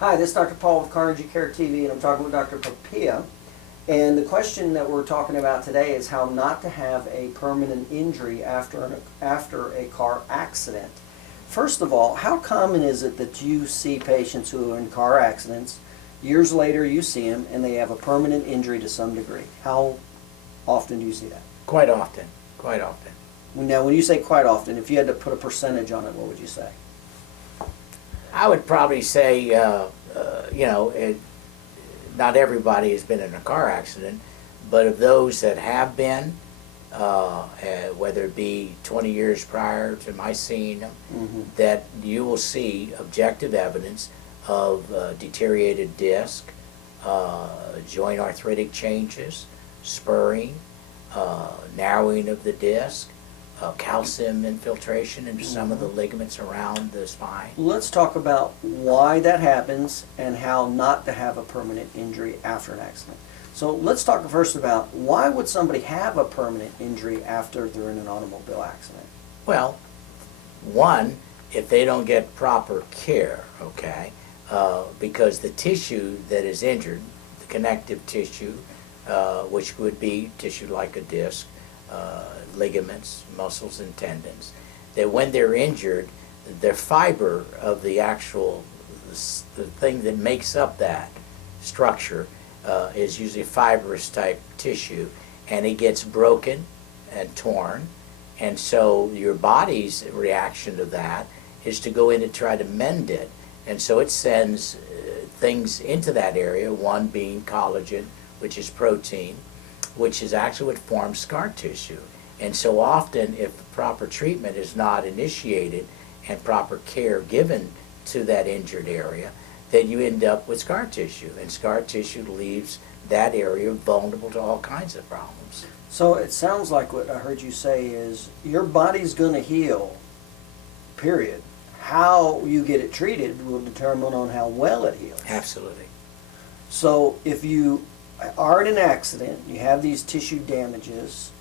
Hi, this is Dr. Paul with Carnegie Care TV, and I'm talking with Dr. Papia. And the question that we're talking about today is how not to have a permanent injury after a car accident. First of all, how common is it that you see patients who are in car accidents, years later you see them, and they have a permanent injury to some degree? How often do you see that? Quite often, quite often. Now, when you say quite often, if you had to put a percentage on it, what would you say? I would probably say, not everybody has been in a car accident, but of those that have been, whether it be 20 years prior to my seeing them, that you will see objective evidence of deteriorated disc, joint arthritic changes, spurring, narrowing of the disc, calcium infiltration into some of the ligaments around the spine. Let's talk about why that happens and how not to have a permanent injury after an accident. So let's talk first about why would somebody have a permanent injury after they're in an automobile accident? Well, one, if they don't get proper care, okay, because the tissue that is injured, the connective tissue, which would be tissue like a disc, ligaments, muscles, and tendons, that when they're injured, the fiber of the actual, the thing that makes up that structure is usually fibrous type tissue, and it gets broken and torn, and so your body's reaction to that is to go in and try to mend it, and so it sends things into that area, one being collagen, which is protein, which is actually what forms scar tissue. And so often, if the proper treatment is not initiated and proper care given to that injured area, then you end up with scar tissue. And scar tissue leaves that area vulnerable to all kinds of problems. So it sounds like what I heard you say is your body's going to heal, period. How you get it treated will determine on how well it heals. Absolutely. So if you are in an accident, you have these tissue damages,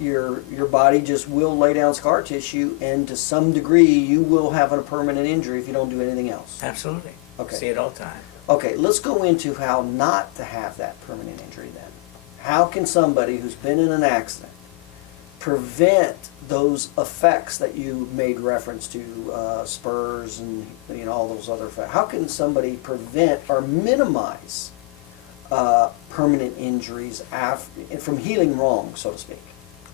your body just will lay down scar tissue, and to some degree you will have a permanent injury if you don't do anything else. Absolutely. Okay. See it all the time. Okay, let's go into how not to have that permanent injury then. How can somebody who's been in an accident prevent those effects that you made reference to, spurs and all those other effects? How can somebody prevent or minimize permanent injuries from healing wrong, so to speak?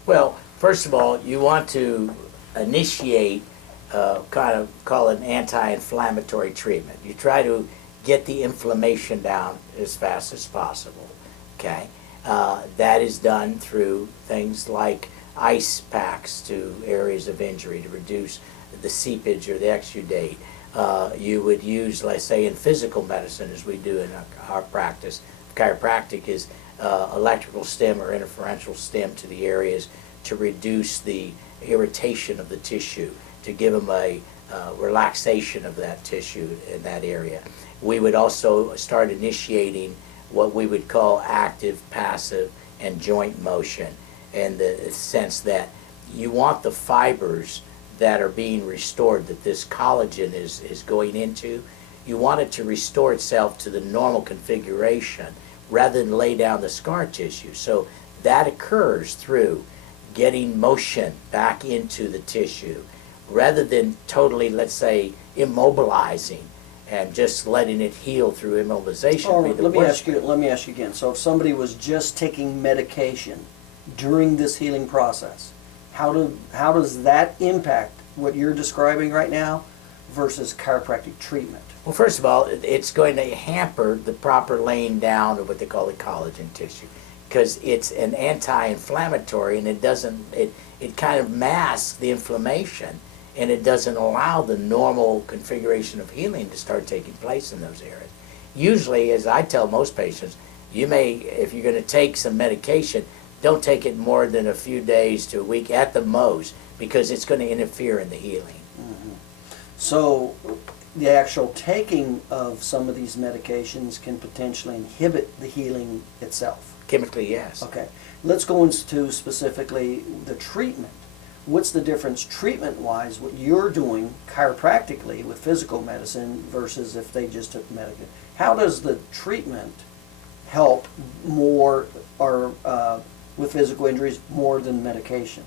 Well, first of all, you want to initiate, kind of call it an anti-inflammatory treatment. You try to get the inflammation down as fast as possible, okay? That is done through things like ice packs to areas of injury to reduce the seepage or the exudate. You would use, let's say in physical medicine, as we do in our practice, chiropractic is electrical stim or interferential stim to the areas to reduce the irritation of the tissue, to give them a relaxation of that tissue in that area. We would also start initiating what we would call active, passive, and joint motion, in the sense that you want the fibers that are being restored, that this collagen is going into, you want it to restore itself to the normal configuration rather than lay down the scar tissue. So that occurs through getting motion back into the tissue rather than totally, let's say, immobilizing and just letting it heal through immobilization. Let me ask you again. So if somebody was just taking medication during this healing process, how does that impact what you're describing right now versus chiropractic treatment? Well, first of all, it's going to hamper the proper laying down of what they call the collagen tissue, because it's an anti-inflammatory, and it kind of masks the inflammation, and it doesn't allow the normal configuration of healing to start taking place in those areas. Usually, as I tell most patients, if you're going to take some medication, don't take it more than a few days to a week at the most, because it's going to interfere in the healing. So the actual taking of some of these medications can potentially inhibit the healing itself. Chemically, yes. Okay. Let's go into specifically the treatment. what's the difference treatment-wise, what you're doing chiropractically with physical medicine versus if they just took medication? How does the treatment help more or with physical injuries more than medication?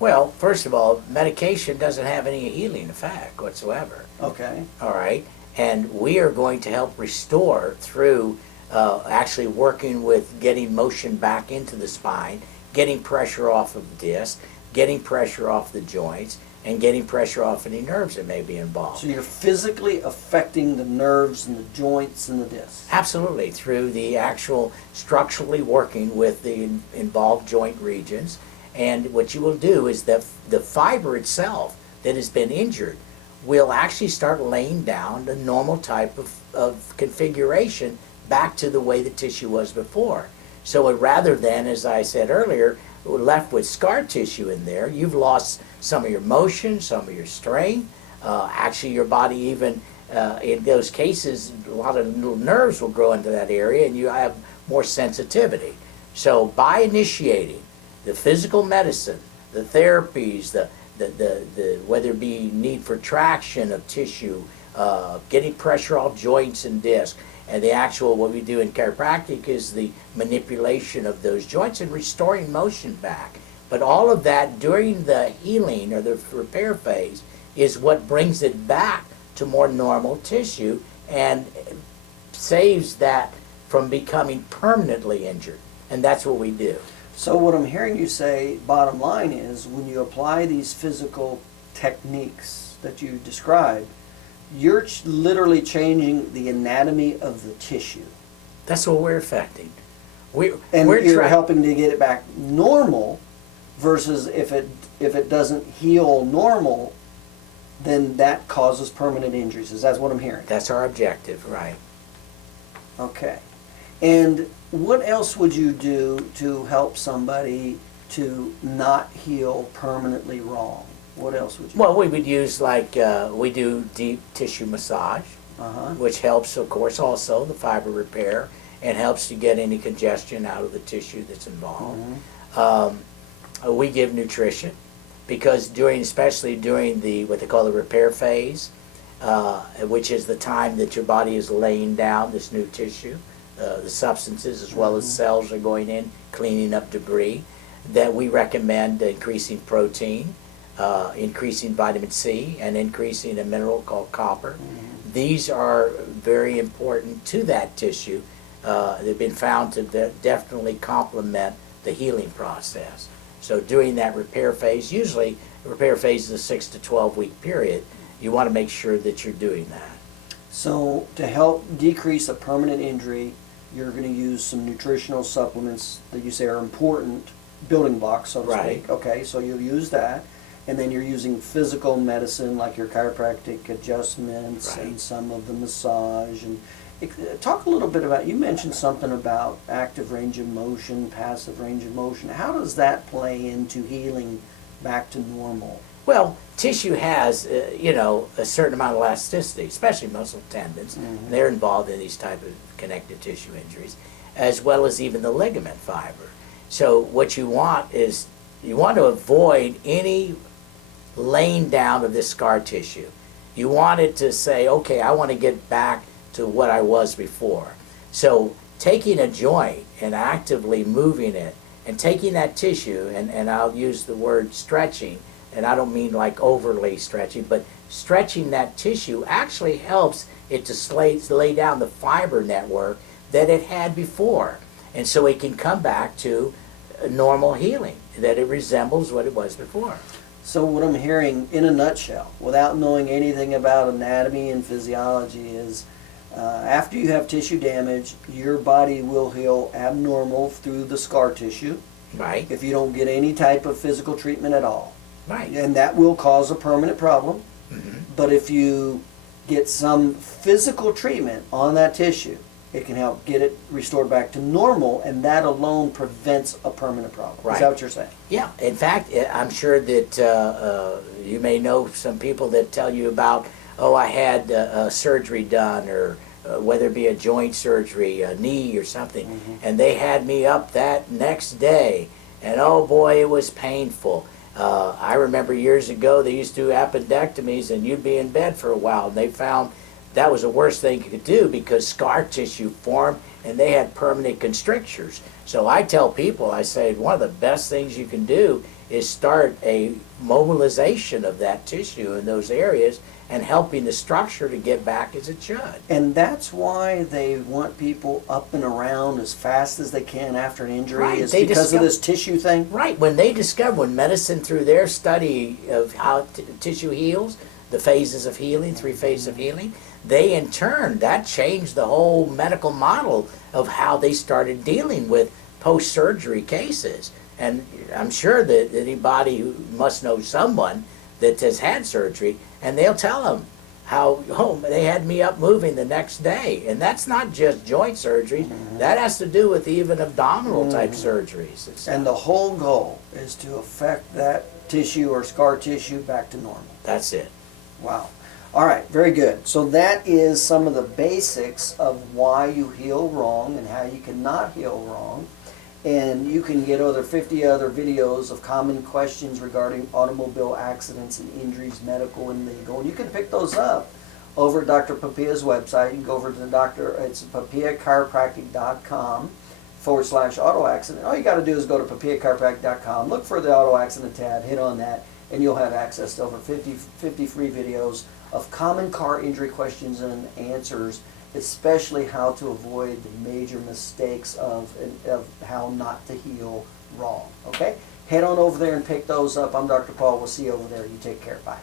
Well, first of all, medication doesn't have any healing effect whatsoever. Okay. All right, and we are going to help restore through actually working with getting motion back into the spine, getting pressure off of the disc, getting pressure off the joints, and getting pressure off any nerves that may be involved. So you're physically affecting the nerves and the joints and the discs. Absolutely, through the actual structurally working with the involved joint regions. And what you will do is that the fiber itself that has been injured will actually start laying down the normal type of configuration back to the way the tissue was before. So rather than, as I said earlier, we're left with scar tissue in there, you've lost some of your motion, some of your strength. Actually, your body even, in those cases, a lot of little nerves will grow into that area and you have more sensitivity. So by initiating the physical medicine, the therapies, the whether it be need for traction of tissue, getting pressure off joints and discs, and the actual, what we do in chiropractic is the manipulation of those joints and restoring motion back. But all of that during the healing or the repair phase is what brings it back to more normal tissue and saves that from becoming permanently injured. And that's what we do. So what I'm hearing you say, bottom line is, when you apply these physical techniques that you described, you're literally changing the anatomy of the tissue. That's what we're affecting. We're you're helping to get it back normal, versus if it doesn't heal normal, then that causes permanent injuries. Is that what I'm hearing? That's our objective, right? Okay. And what else would you do to help somebody to not heal permanently wrong? What else would you Well, we would use, like, we do deep tissue massage, which helps, of course, also the fiber repair and helps to get any congestion out of the tissue that's involved. We give nutrition because especially during what they call the repair phase, which is the time that your body is laying down this new tissue, the substances as well as cells are going in, cleaning up debris, that we recommend increasing protein, increasing vitamin C, and increasing a mineral called copper. These are very important to that tissue. They've been found to definitely complement the healing process. So during that repair phase, usually the repair phase is a 6 to 12 week period, you want to make sure that you're doing that. So to help decrease a permanent injury, you're going to use some nutritional supplements that you say are important building blocks, so to speak. Okay, so you'll use that. And then you're using physical medicine like your chiropractic adjustments and some of the massage. And talk a little bit about, you mentioned something about active range of motion, passive range of motion. How does that play into healing back to normal? Well, tissue has, a certain amount of elasticity, especially muscle tendons. They're involved in these type of connective tissue injuries, as well as even the ligament fiber. So what you want is, you want to avoid any laying down of this scar tissue. You want it to say, okay, I want to get back to what I was before. So taking a joint and actively moving it and taking that tissue, and I'll use the word stretching, and I don't mean like overly stretching, but stretching that tissue actually helps it to lay down the fiber network that it had before. And so it can come back to normal healing, that it resembles what it was before. So what I'm hearing in a nutshell, without knowing anything about anatomy and physiology, is after you have tissue damage, your body will heal abnormal through the scar tissue. Right. If you don't get any type of physical treatment at all. Right. And that will cause a permanent problem. But if you get some physical treatment on that tissue, it can help get it restored back to normal, and that alone prevents a permanent problem. Right. Is that what you're saying? Yeah. In fact, I'm sure that you may know some people that tell you about, oh, I had surgery done, or whether it be a joint surgery, a knee or something, and they had me up that next day, and oh boy, it was painful. I remember years ago they used to do appendectomies and you'd be in bed for a while. And they found that was the worst thing you could do because scar tissue formed and they had permanent constrictures. So I tell people, I say, one of the best things you can do is start a mobilization of that tissue in those areas and helping the structure to get back as it should. And that's why they want people up and around as fast as they can after an injury, Right, is they because of this tissue thing? Right, when they discovered, when medicine through their study of how tissue heals, the phases of healing, 3 phases of healing, they in turn, that changed the whole medical model of how they started dealing with post-surgery cases. And I'm sure that anybody who must know someone that has had surgery, and they'll tell them how, oh, they had me up moving the next day. And that's not just joint surgery, that has to do with even abdominal type surgeries. And the whole goal is to affect that tissue or scar tissue back to normal. That's it. Wow. All right, very good. So that is some of the basics of why you heal wrong and how you cannot heal wrong. And you can get 50 other videos of common questions regarding automobile accidents and injuries, medical and legal. And you can pick those up over at Dr. Papia's website. You can go over to the doctor, it's papiachiropractic.com/auto accident. All you got to do is go to papiachiropractic.com, look for the auto accident tab, hit on that, and you'll have access to over 50 free videos of common car injury questions and answers, especially how to avoid the major mistakes of how not to heal wrong. Okay? Head on over there and pick those up. I'm Dr. Paul. We'll see you over there. You take care. Bye.